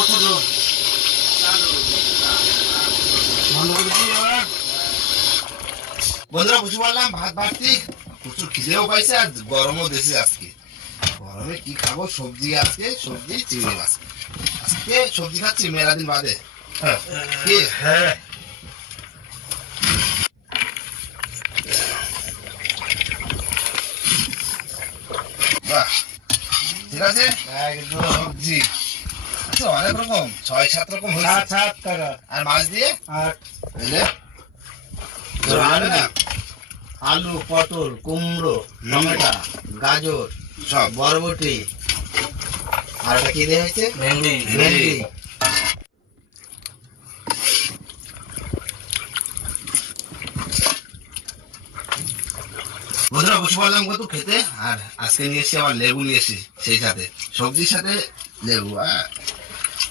প্রচুর রোদ। বন্ধুরা বসে পড়লাম ভাত ভাতটি, প্রচুর খিদেও পাইছে আর গরমও দিয়েছে আজকে। গরমে কি খাবো, সবজি আজকে সবজি চিংড়ি মাছ। আজকে সবজি খাচ্ছি মেলা দিন বাদে। কি হ্যাঁ বাহ, ঠিক আছে। একদম সবজি আচ্ছা অনেক রকম, 6-7 রকম হয়েছে। 7 টাকা আর মাছ দিয়ে আর বুঝলে তো আলু না, আলু, পটল, কুমড়ো, টমেটো, গাজর, সব বরবটি, আর ওটা কি দেওয়া হয়েছে? ভেন্ডি ভেন্ডি। বন্ধুরা বসে পড়লাম কত খেতে, আর আজকে নিয়ে এসেছি আবার লেবু নিয়ে এসেছি সেই সাথে, সবজির সাথে লেবু।